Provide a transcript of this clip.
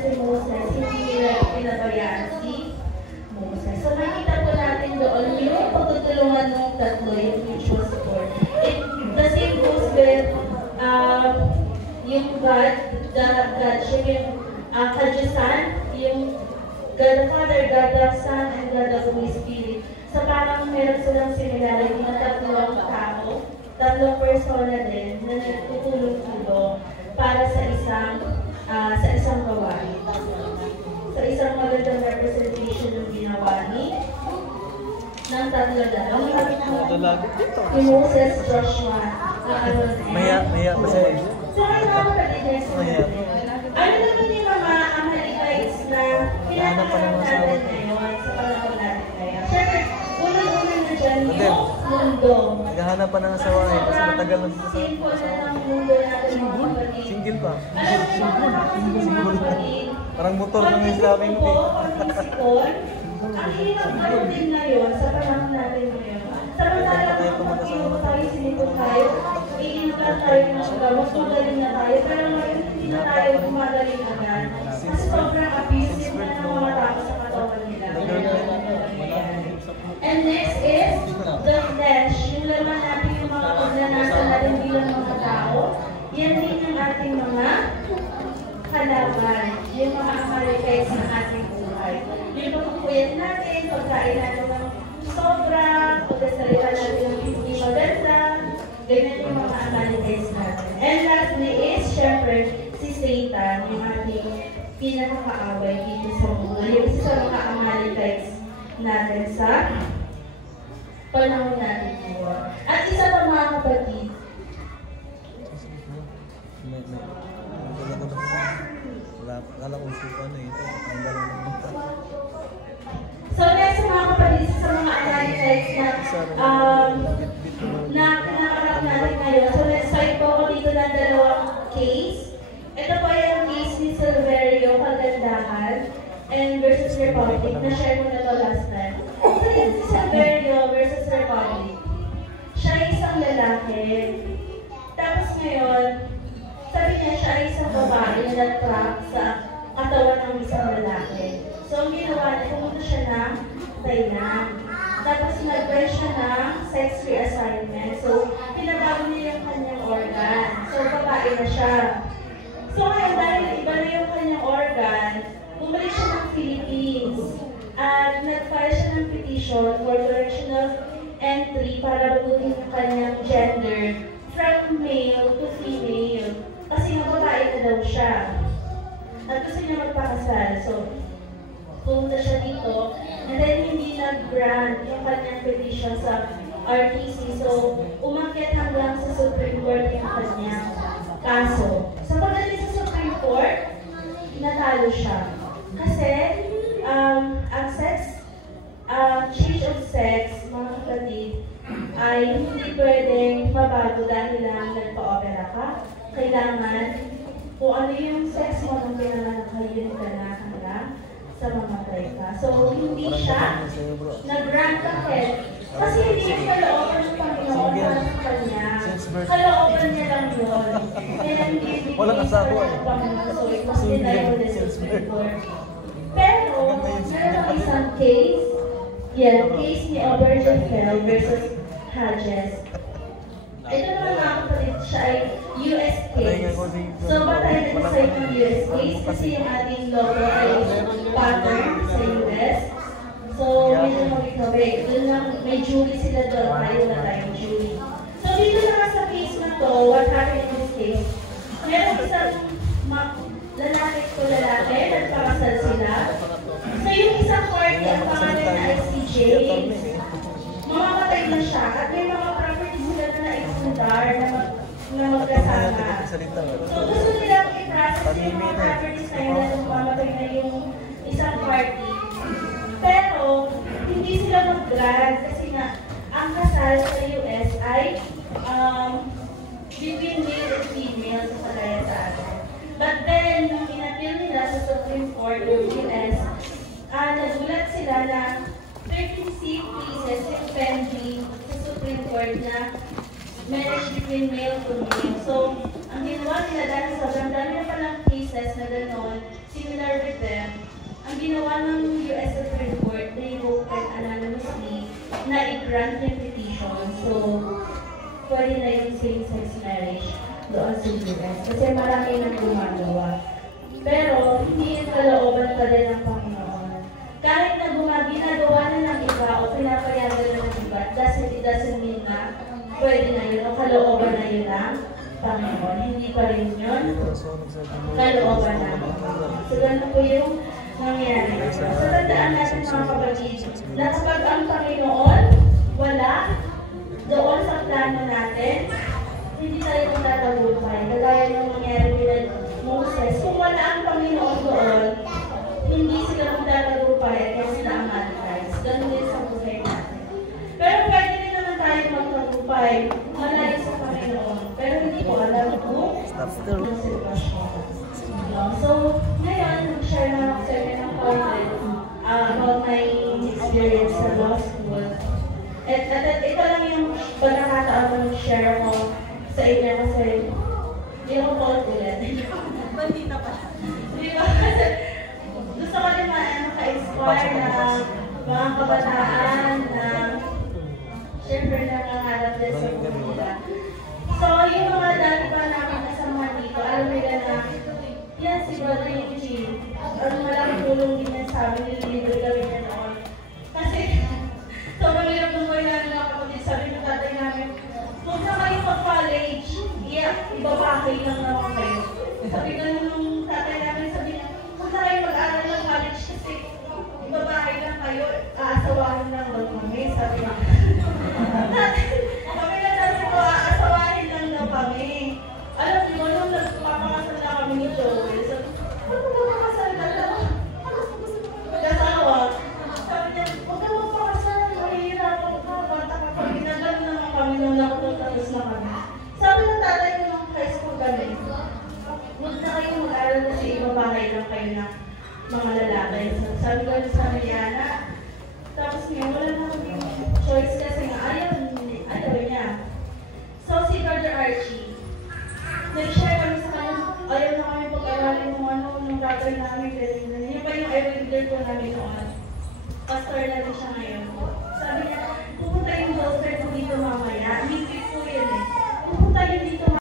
si Moses, hindi nila pinabayaan si Moses. So nakita po natin doon yung pagtutulungan ng tatlo, yung mutual support. The same goes with yung God, the Godship, yung Kadyusan, yung God the Father, God the Son, and God the Holy Spirit. So parang meron silang similarity na tatlong tao, tatlong persona din na nagtutulong-tulong para sa isang gawain. Sa isang magandang representation ng ginawa ng tatlo dalawa. Si Moses, Joshua, Aaron, Maya pa siya. So ngayon mga kapatid, ano naman yung mga Amalekites na pinakaharap natin ngayon sa panahon natin ngayon? Siyempre, unang-una na dyan yung mundo. Naghahanap pa ng asawa eh, kasi matagal na siya sa simple na lang mundo natin mga kapatid. Single pa. Alam mo mga kapatid, Parang motor lang yung sabi mo eh. ang hirap din ngayon sa panahon natin ngayon. Samantalang kapag tayo sinipot tayo, iingat tayo ng gamot, magaling na tayo, pero ngayon hindi na tayo gumagaling agad. Kasi sobrang abusive na ng mga tao sa katawan nila. And next is the flesh. Yung laman natin yung mga pagnanasa natin bilang mga tao, yan din yung ating mga kalaban, yung mga Amalekites ng ating buhay. Yung pagkukuyat natin, pagkain natin ng sobra, pagkasalita natin ng hindi maganda, ganyan yung mga Amalekites natin. And lastly is, syempre, si Satan, yung ating pinakakaaway dito sa mundo. Yung isa sa mga Amalekites natin sa panahon natin ngayon. At isa pa mga kapatid, Kala ko suka na ito. Ang galang ng mata. so next mga kapatid, sa mga Amalekites na kinakarap natin ngayon. So let's cite po ako dito ng dalawang case. Ito po yung case ni Silverio Kagandahan and versus Republic. Na-share ko na to last time. So yun si Silverio versus Republic. Siya ay isang lalaki. Tapos ngayon, sabi niya siya ay isang babae na nag-trap sa katawan ng isang lalaki. So ang ginawa niya, pumunta siya ng Thailand. Tapos nag-buy siya ng sex reassignment. So pinabago niya yung kanyang organ. So babae na siya. So ngayon, dahil iba na yung kanyang organ, bumalik siya ng Philippines. At nag-file siya ng petition for correctional entry para baguhin yung kanyang gender from male to female. Kasi nga babae na daw siya. At gusto niya magpakasal. So, pumunta siya dito. And then, hindi nag-grant yung kanyang petition sa RTC. So, umakyat hanggang sa Supreme Court yung kanyang kaso. Sa pagdating sa Supreme Court, natalo siya. Kasi, ang change of sex, mga kapatid, ay hindi pwedeng mabago dahil lang nagpa-opera ka. Kailangan, kung ano yung sex mo nung pinanganak ka, yun ka na hanggang sa mamatay ka. So, hindi siya nag-grant kahit. Kasi hindi yung kalooban ng Panginoon para sa kanya. Kalooban niya lang yun. Kaya hindi Walang asawa eh. ng Panginoon. So, it was denied with the Supreme Court. Pero, meron isang case, case ni Obergefell versus Hodges. Ito naman mga kapatid, siya ay US case. So, batay na sa yung US case kasi yung ating logo ay pattern sa US. So, medyo magkikabig. Doon lang, may jury sila doon, tayo na tayong jury. So, dito naman sa case na to, what happened in this case? Meron isang lalaki, nagpakasal sila. So, yung isang party, ang pangalan na ay si James. Mamamatay na siya at may mga property sila na na-exundar na magkasama. So gusto nilang i-process yung mga properties na yun na mamamatay na yung isang party. Pero hindi sila mag-grant kasi nga ang kasal sa US ay between male and female sa kagaya sa atin. But then, nung in-appeal nila sa Supreme Court ng US, nagulat sila na 36 cases yung pending sa Supreme Court na marriage between male to male. So, ang ginawa nila dahil sobrang dami na palang cases na gano'n, similar with them, ang ginawa ng US Supreme Court, they voted anonymously na i-grant yung petition. So, pwede na yung same-sex marriage doon sa US. Kasi marami nang gumagawa. Pero, hindi yung kalooban pa din ng Panginoon. Kahit na ginagawa na ng iba o pinapayagan na ng iba, it doesn't mean na pwede na yun o kalooban na yun ng Panginoon. Hindi pa rin yun kalooban na. So, ganun po yung nangyari. So, tandaan natin mga kapatid, na kapag ang Panginoon wala doon sa plano natin, hindi tayo magtatagumpay. Kagaya ng nangyari nila Moses. Kung wala ang Panginoon doon, hindi sila magtatagumpay against the Amalekites. Ganun din sa buhay natin. Pero pwede rin naman tayo magtagumpay malayo sa Panginoon. Pero hindi ko alam kung anong sitwasyon. So, ngayon, mag-share na ako sa inyo ng content about my experience sa law school. At ito lang yung pagkakataon na mag-share ko sa inyo kasi hindi ako paulit. Bandita pa. Di ba? Gusto ko din maka-inspire na mga kabataan na syempre nangangarap din sa buhay. So, yung mga dati pa namin kasama dito, alam nila na yan si Brother Eugene. Ang malaking tulong din yan sa amin, nililibre kami niya noon. Kasi, sobrang hirap ng buhay namin mga kapatid. Sabi ng tatay namin, huwag na kayo mag-college, ibabakay lang naman kayo. Sabi ganun nung tatay namin, sabi niya, huwag na kayo mag-aaral ng college kasi ibabakay lang kayo, aasawahin lang daw kami. Sabi niya, kami na sabi ko, aasawahin lang daw kami. Alam niyo, nung nagpapakasal na kami ni Joel, sabi, ano magpapakasal ka lang? Mag-asawa. Sabi niya, huwag ka magpapakasal, mahihirapan ka, bata ka pa. Ginagano naman kami nung nakapagtapos na kami. Sabi ng tatay ko nung high school kami, huwag na kayo mag-aaral kasi ibabakay lang kayo ng mga lalaki. Sabi ko sa Mariana, tapos niya, wala na kami choice kasi nga ayaw niya. So si Brother Archie, nag-share kami sa kanya, ayaw na kami pag-aralin nung brother namin. Yun pa yung I-reader ko namin noon. Pastor na rin siya ngayon.